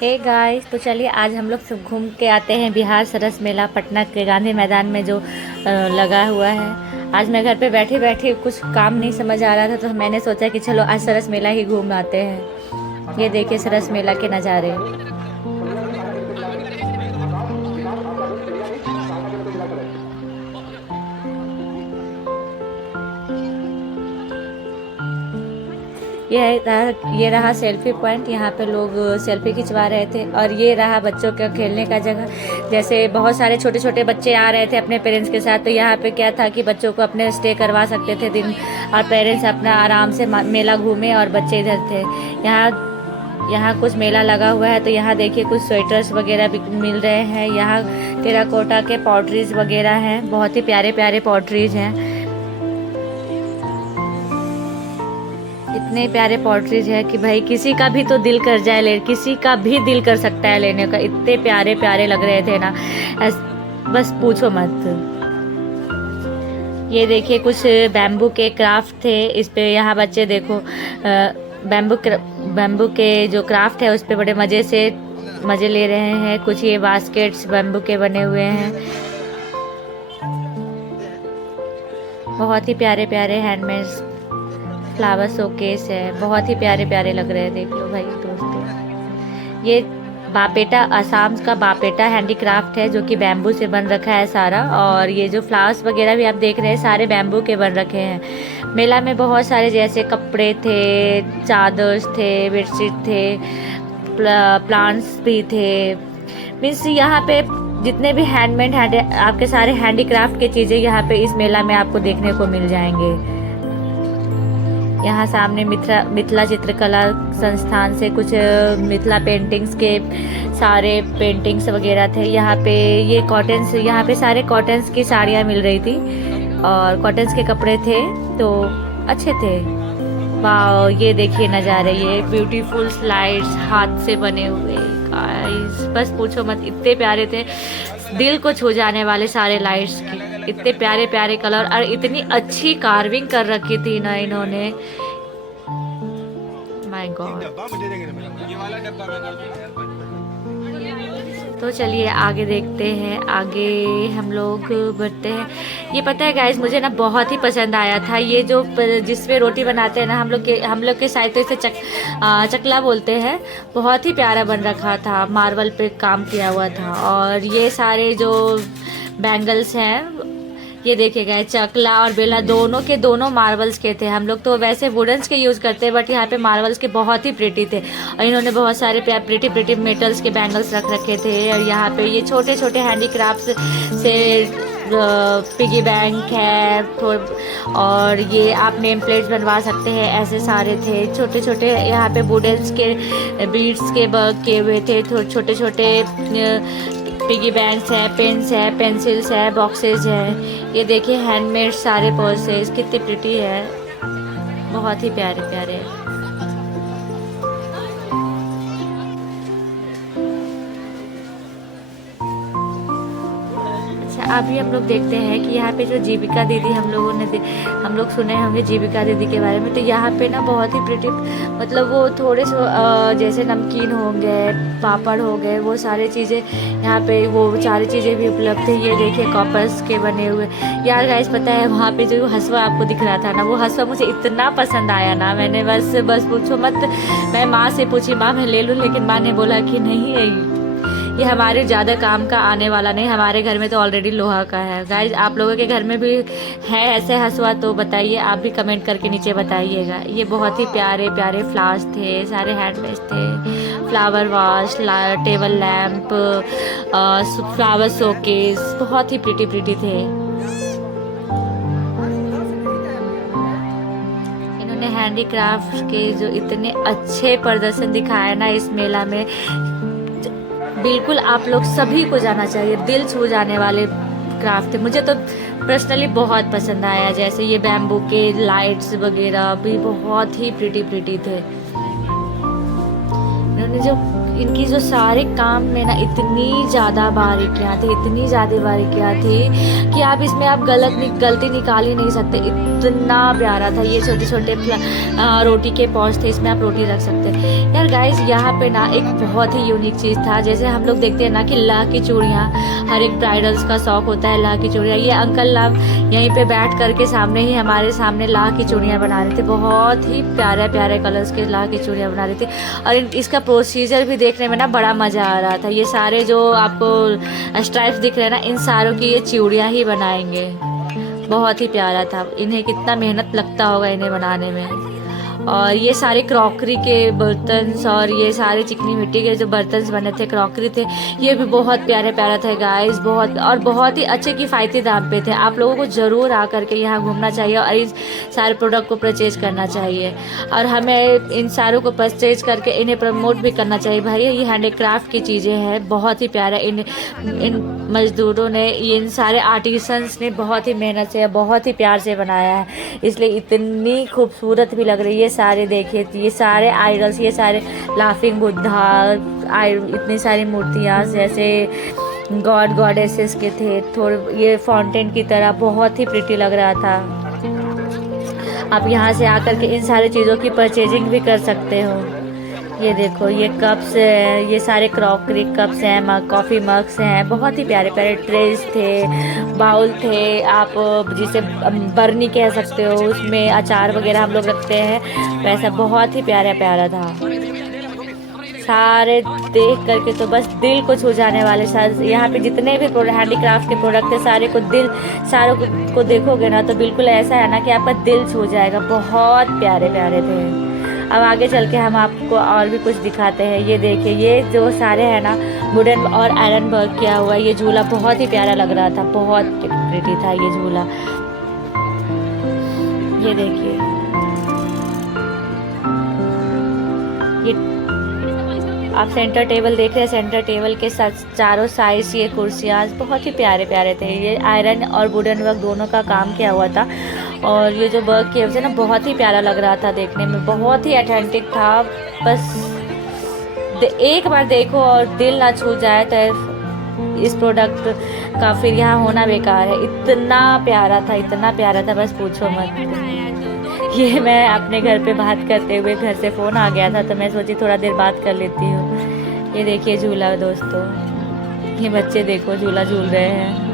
Hey guys, तो चलिए आज हम लोग सब घूम के आते हैं बिहार सरस मेला पटना के गांधी मैदान में जो लगा हुआ है। आज मैं घर पे बैठे बैठे कुछ काम नहीं समझ आ रहा था, तो मैंने सोचा कि चलो आज सरस मेला ही घूम आते हैं। ये देखिए सरस मेला के नज़ारे। ये रहा सेल्फी पॉइंट। यहाँ पे लोग सेल्फी खिंचवा रहे थे। और ये रहा बच्चों का खेलने का जगह। जैसे बहुत सारे छोटे छोटे बच्चे आ रहे थे अपने पेरेंट्स के साथ, तो यहाँ पे क्या था कि बच्चों को अपने स्टे करवा सकते थे दिन, और पेरेंट्स अपना आराम से मेला घूमे और बच्चे इधर थे। यहाँ कुछ मेला लगा हुआ है, तो यहाँ देखिए कुछ स्वेटर्स वगैरह भी मिल रहे हैं। यहाँ टेराकोटा के पॉटरीज वगैरह हैं, बहुत ही प्यारे प्यारे पॉटरीज हैं। इतने प्यारे पॉटरीज है कि भाई किसी का भी तो दिल कर जाए ले, किसी का भी दिल कर सकता है लेने का। इतने प्यारे प्यारे लग रहे थे ना, बस पूछो मत। ये देखिए कुछ बैम्बू के क्राफ्ट थे। इस पे यहाँ बच्चे देखो बैम्बू के जो क्राफ्ट है उस पे बड़े मज़े ले रहे हैं। कुछ ये बास्केट्स बैम्बू के बने हुए हैं। बहुत ही प्यारे प्यारे हैंडमेड फ्लावर शोकेस है, बहुत ही प्यारे प्यारे लग रहे हैं। देख लो भाई दोस्तों, ये बापेटा असम का बापेटा हैंडीक्राफ्ट है, जो कि बैम्बू से बन रखा है सारा। और ये जो फ्लावर्स वगैरह भी आप देख रहे हैं सारे बैम्बू के बन रखे हैं। मेला में बहुत सारे जैसे कपड़े थे, चादर्स थे, बेडशीट थे, प्लांट्स भी थे। मीन्स यहाँ पे जितने भी आपके सारे हैंडीक्राफ्ट की चीज़ें यहाँ पे इस मेला में आपको देखने को मिल जाएंगे। यहाँ सामने मिथिला चित्रकला संस्थान से कुछ मिथिला पेंटिंग्स के सारे पेंटिंग्स वगैरह थे। यहाँ पे सारे कॉटन्स की साड़ियाँ मिल रही थी और कॉटन्स के कपड़े थे, तो अच्छे थे। वाह, ये देखिए नज़ारे, ये ब्यूटीफुल स्लाइड्स हाथ से बने हुए गाइस, बस पूछो मत, इतने प्यारे थे, दिल को छू जाने वाले सारे लाइट्स की। इतने प्यारे प्यारे कलर और इतनी अच्छी कार्विंग कर रखी थी ना इन्होंने, माय गॉड। तो चलिए आगे देखते हैं, आगे हम लोग बढ़ते हैं। ये पता है गाइस, मुझे ना बहुत ही पसंद आया था ये जो जिसमें रोटी बनाते हैं ना, हम लोग के साइड तो इसे चकला बोलते हैं। बहुत ही प्यारा बन रखा था, मार्बल पे काम किया हुआ था। और ये सारे जो बैंगल्स हैं, ये देखे गए चकला और बेला दोनों के दोनों मार्बल्स के थे। हम लोग तो वैसे वुडन्स के यूज़ करते हैं, बट यहाँ पे मार्बल्स के बहुत ही प्रिटी थे। और इन्होंने बहुत सारे प्रिटी मेटल्स के बैंगल्स रख रखे थे। और यहाँ पे ये छोटे छोटे हैंडीक्राफ्ट से पिगी बैंक है, और ये आप नेम प्लेट्स बनवा सकते हैं, ऐसे सारे थे छोटे छोटे। यहाँ पे वुडन्स के बीड्स के वर्क किए हुए थे, छोटे छोटे पिगी बैंक्स है, पेन्स है, पेंसिल्स है, बॉक्सेस है। ये देखिए हैंडमेड सारे पर्सेस कितने प्रिटी है, बहुत ही प्यारे प्यारे। अच्छा, अभी हम लोग देखते हैं कि यहाँ पे जो जीविका दीदी हम लोग सुने होंगे जीविका दीदी के बारे में। तो यहाँ पे ना बहुत ही प्रिटी, मतलब वो थोड़े से जैसे नमकीन हो गए, पापड़ हो गए, वो सारी चीज़ें यहाँ पे वो सारी चीज़ें भी उपलब्ध है। ये देखिए कॉपर्स के बने हुए। यार गाइस पता है, वहाँ पे जो हसुआ आपको दिख रहा था ना, वो हसुआ मुझे इतना पसंद आया ना, मैंने बस पूछो मत। मैं माँ से पूछी, माँ मैं ले लूँ, लेकिन माँ ने बोला कि नहीं है, ये हमारे ज़्यादा काम का आने वाला नहीं, हमारे घर में तो ऑलरेडी लोहा का है। गाइज आप लोगों के घर में भी है ऐसे हसुआ तो बताइए, आप भी कमेंट करके नीचे बताइएगा। ये बहुत ही प्यारे प्यारे फ्लावर्स थे, सारे हैंडमेड थे, flower wash, table lamp, flower showcase, बहुत ही प्रिटी थे। इन्होंने हैंडीक्राफ्ट के जो इतने अच्छे प्रदर्शन दिखाए ना इस मेला में, बिल्कुल आप लोग सभी को जाना चाहिए। दिल छू जाने वाले क्राफ्ट थे, मुझे तो पर्सनली बहुत पसंद आया। जैसे ये बैम्बू के लाइट्स वगैरह भी बहुत ही प्रिटी थे। इन्होंने जो इनकी जो सारे काम में ना इतनी ज़्यादा बारीकियाँ थी, इतनी ज़्यादा बारीकियाँ थी कि आप इसमें आप गलती निकाल ही नहीं सकते। इतना प्यारा था। ये छोटे छोटे रोटी के पॉच थे, इसमें आप रोटी रख सकते। यार गाइस, यहाँ पे ना एक बहुत ही यूनिक चीज़ था। जैसे हम लोग देखते हैं ना कि लाह की चूड़ियाँ, हर एक ब्राइडल्स का शौक होता है लाह की चूड़ियाँ। ये अंकल लाभ यहीं पे बैठ करके सामने ही हमारे सामने लाह की चूड़ियाँ बना रहे थे। बहुत ही प्यारे प्यारे कलर्स के लाह की चूड़ियाँ बना रही थी। और इसका प्रोसीजर भी देखने में ना बड़ा मज़ा आ रहा था। ये सारे जो आपको स्ट्राइप्स दिख रहे हैं ना, इन सारों की ये चूड़ियाँ ही बनाएंगे। बहुत ही प्यारा था। इन्हें कितना मेहनत लगता होगा इन्हें बनाने में। और ये सारे क्रॉकरी के बर्तन और ये सारे चिकनी मिट्टी के जो बर्तन बने थे, क्रॉकरी थे, ये भी बहुत प्यारे प्यारा था गाइस। बहुत ही अच्छे किफ़ायती दाम पे थे। आप लोगों को ज़रूर आकर के यहाँ घूमना चाहिए और इस सारे प्रोडक्ट को परचेज करना चाहिए। और हमें इन सारों को परचेज करके इन्हें प्रमोट भी करना चाहिए। भाई ये हैंडीक्राफ्ट की चीज़ें हैं, बहुत ही प्यारा। इन मज़दूरों ने, इन सारे आर्टिसंस ने बहुत ही मेहनत से, बहुत ही प्यार से बनाया है, इसलिए इतनी खूबसूरत भी लग रही है। सारे देखिए, ये सारे आइडल्स, ये सारे लाफिंग बुद्धा, इतनी सारी मूर्तियाँ जैसे गॉड गॉडेसेस के थे। थोड़े ये फाउंटेन की तरह बहुत ही प्रिटी लग रहा था। आप यहाँ से आकर के इन सारी चीज़ों की परचेजिंग भी कर सकते हो। ये देखो, ये कप्स है, ये सारे क्रॉकरी कप्स हैं, कॉफ़ी मग्स हैं। बहुत ही प्यारे प्यारे ट्रेस थे, बाउल थे, आप जिसे बर्नी कह सकते हो, उसमें अचार वगैरह हम लोग रखते हैं, वैसा बहुत ही प्यारा प्यारा था। सारे देख करके तो बस दिल को छू जाने वाले। यहाँ पे जितने भी हैंडीक्राफ्ट के प्रोडक्ट थे, सारों को देखोगे ना तो बिल्कुल ऐसा है ना कि आपका दिल छू जाएगा। बहुत प्यारे प्यारे थे। अब आगे चल के हम आपको और भी कुछ दिखाते हैं। ये देखिए, ये जो सारे हैं ना वुडन और आयरन वर्क किया हुआ, ये झूला बहुत ही प्यारा लग रहा था। बहुत प्रिटी था ये झूला। ये देखिए, ये आप सेंटर टेबल देख रहे हैं। सेंटर टेबल के साथ चारों साइड ये कुर्सियाँ बहुत ही प्यारे प्यारे थे। ये आयरन और वुडन वर्क दोनों का काम किया हुआ था। और ये जो वर्क किया हुआ था ना, बहुत ही प्यारा लग रहा था देखने में, बहुत ही ऑथेंटिक था। बस एक बार देखो और दिल ना छू जाए तो इस प्रोडक्ट का फिर यहाँ होना बेकार है। इतना प्यारा था, इतना प्यारा था, बस पूछो मत। ये मैं अपने घर पे बात करते हुए घर से फ़ोन आ गया था, तो मैं सोची थोड़ा देर बात कर लेती हूँ। ये देखिए झूला दोस्तों, ये बच्चे देखो झूला झूल रहे हैं।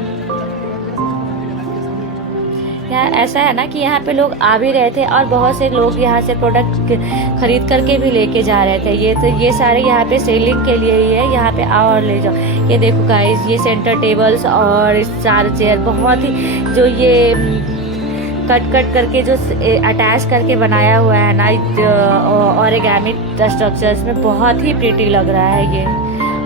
यहाँ ऐसा है ना कि यहाँ पे लोग आ भी रहे थे और बहुत से लोग यहाँ से प्रोडक्ट खरीद करके भी लेके जा रहे थे। ये सारे यहाँ पे सेलिंग के लिए ही है, यहाँ पे आओ और ले जाओ। ये देखो गाइस, ये सेंटर टेबल्स और चार चेयर, बहुत ही जो ये कट करके जो अटैच करके बनाया हुआ है ना ऑरिगेमी स्ट्रक्चर्स में, बहुत ही प्रिटी लग रहा है ये।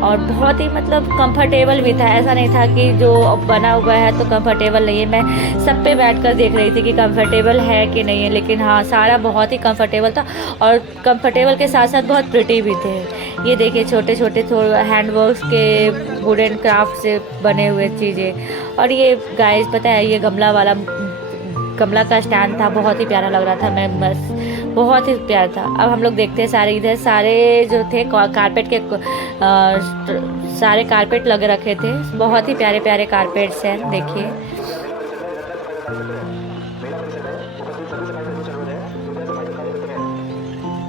और बहुत ही मतलब कंफर्टेबल भी था। ऐसा नहीं था कि जो बना हुआ है तो कंफर्टेबल नहीं है। मैं सब पे बैठकर देख रही थी कि कंफर्टेबल है कि नहीं है, लेकिन हाँ, सारा बहुत ही कंफर्टेबल था। और कंफर्टेबल के साथ साथ बहुत प्रिटी भी थे। ये देखिए, छोटे छोटे हैंडवर्क्स के वुडन क्राफ्ट से बने हुए चीज़ें। और ये गाइस पता है, ये गमला का स्टैंड था, बहुत ही प्यारा लग रहा था। मैं बस बहुत ही प्यारा था। अब हम लोग देखते हैं सारे इधर सारे जो थे कारपेट के सारे कारपेट लग रखे थे। बहुत ही प्यारे प्यारे कारपेट्स हैं, देखिए।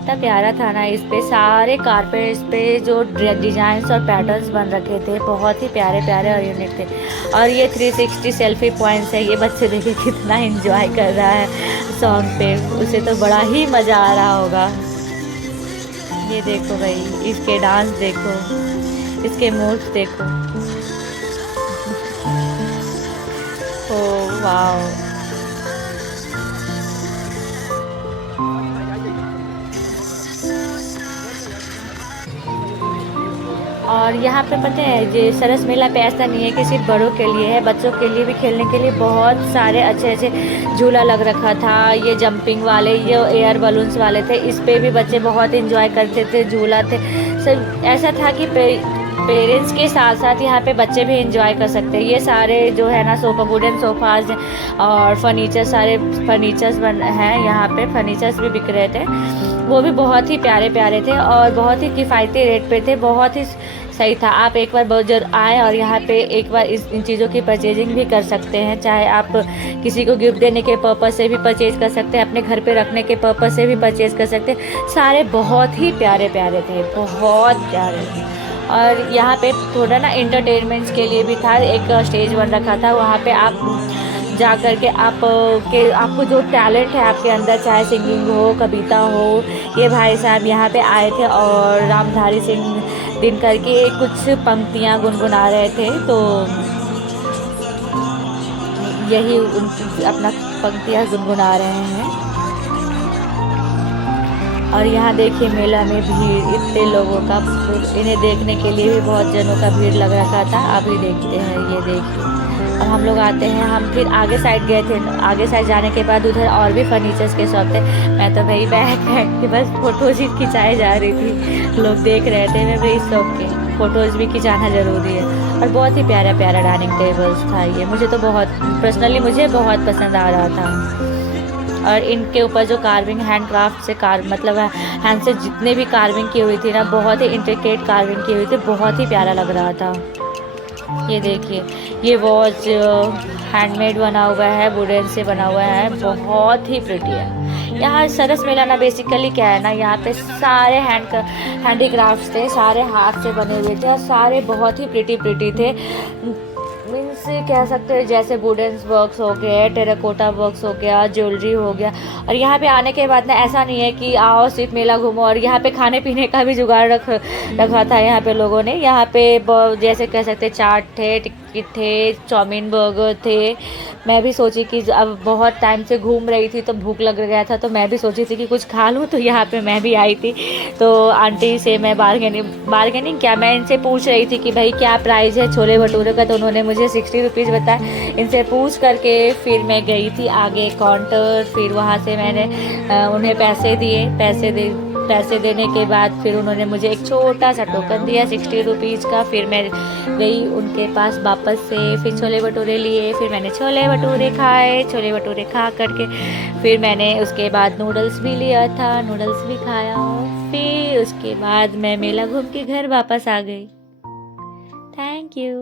इतना प्यारा था ना, इस पे सारे कारपेट्स पे जो डिजाइन्स और पैटर्न्स बन रखे थे, बहुत ही प्यारे प्यारे और यूनिक थे। और ये 360 सेल्फी पॉइंट्स है। ये बच्चे देखिए कितना एंजॉय कर रहा है सॉन्ग पे, उसे तो बड़ा ही मज़ा आ रहा होगा। ये देखो भाई, इसके डांस देखो, इसके मूव्स देखो। Oh wow. और यहाँ पे पता है, ये सरस मेला पे ऐसा नहीं है कि सिर्फ बड़ों के लिए है, बच्चों के लिए भी खेलने के लिए बहुत सारे अच्छे अच्छे झूला लग रखा था। ये जंपिंग वाले, ये एयर बलून्स वाले थे, इस पे भी बच्चे बहुत एंजॉय करते थे, झूला थे सब। ऐसा था कि पेरेंट्स के साथ साथ यहाँ पे बच्चे भी एंजॉय कर सकते हैं। ये सारे जो है ना सोफा, वुडन सोफाज और फर्नीचर, सारे फर्नीचर्स हैं यहाँ पे। फर्नीचर्स भी बिक रहे थे, वो भी बहुत ही प्यारे प्यारे थे और बहुत ही किफ़ायती रेट पे थे, बहुत ही सही था। आप एक बार बहुत जरूर आएँ और यहाँ पे एक बार इन चीज़ों की परचेजिंग भी कर सकते हैं, चाहे आप किसी को गिफ्ट देने के पर्पज़ से भी परचेज़ कर सकते हैं, अपने घर पे रखने के पर्पज़ से भी परचेज़ कर सकते हैं। सारे बहुत ही प्यारे प्यारे थे, बहुत प्यारे। और यहाँ पे थोड़ा ना इंटरटेनमेंट्स के लिए भी था, एक स्टेज बन रखा था, वहाँ पे आप जा कर के आपको जो टैलेंट है आपके अंदर, चाहे सिंगिंग हो, कविता हो, ये भाई साहब यहाँ पे आए थे और रामधारी सिंह दिनकर की कुछ पंक्तियाँ गुनगुना रहे थे। तो यही अपना पंक्तियाँ गुनगुना रहे हैं। और यहाँ देखिए मेला में भीड़, इतने लोगों का, इन्हें देखने के लिए भी बहुत जनों का भीड़ लग रखा था। अभी देखते हैं, ये देखिए। अब हम लोग आते हैं, हम फिर आगे साइड गए थे। आगे साइड जाने के बाद उधर और भी फर्नीचर्स के शॉप थे। मैं तो भाई बैठ के बस फ़ोटोज़ ही खिंचाए जा रही थी, लोग देख रहे थे। मैं भाई शौक के फ़ोटोज़ भी खिंचाना ज़रूरी है। और बहुत ही प्यारा प्यारा डाइनिंग टेबल्स था ये, मुझे तो बहुत पर्सनली मुझे बहुत पसंद आ रहा था। और इनके ऊपर जो कार्विंग, हैंड क्राफ्ट से मतलब हैंड से जितने भी कार्विंग की हुई थी ना, बहुत ही इंट्रिकेट कार्विंग की हुई थी, बहुत ही प्यारा लग रहा था। ये देखिए, ये वॉच हैंडमेड बना हुआ है, वुडन से बना हुआ है, बहुत ही प्रिटी है। यहाँ सरस मेला ना बेसिकली क्या है ना, यहाँ पे सारे हैंडीक्राफ्ट्स थे, सारे हाथ से बने हुए थे और सारे बहुत ही प्रिटी थे। मीन्स कह सकते हैं जैसे वुडन वर्क्स हो गए, टेराकोटा वर्क्स हो गया, ज्वेलरी हो गया। और यहाँ पे आने के बाद ना ऐसा नहीं है कि आओ सिर्फ मेला घूमो, और यहाँ पे खाने पीने का भी जुगाड़ रखा था यहाँ पे लोगों ने। यहाँ पे जैसे कह सकते चाट थे, टिक्की थे, चाउमीन, बर्गर थे। मैं भी सोची कि अब बहुत टाइम से घूम रही थी तो भूख लग गया था, तो मैं भी सोची थी कि कुछ खा लूँ, तो यहाँ पे मैं भी आई थी। तो आंटी से मैं बार्गेनिंग क्या, मैं इनसे पूछ रही थी कि भाई क्या प्राइस है छोले भटूरे का, तो उन्होंने मुझे 60 रुपीज़ बताया। इनसे पूछ करके फिर मैं गई थी आगे काउंटर, फिर वहाँ से मैंने उन्हें पैसे दिए। पैसे देने के बाद फिर उन्होंने मुझे एक छोटा सा टोकन दिया 60 रुपीज़ का। फिर मैं गई उनके पास वापस से, फिर छोले भटूरे लिए, फिर मैंने छोले भटूरे खाए। छोले भटूरे खा करके फिर मैंने उसके बाद नूडल्स भी लिया था, नूडल्स भी खाया। फिर उसके बाद मैं मेला घूम के घर वापस आ गई। Thank you.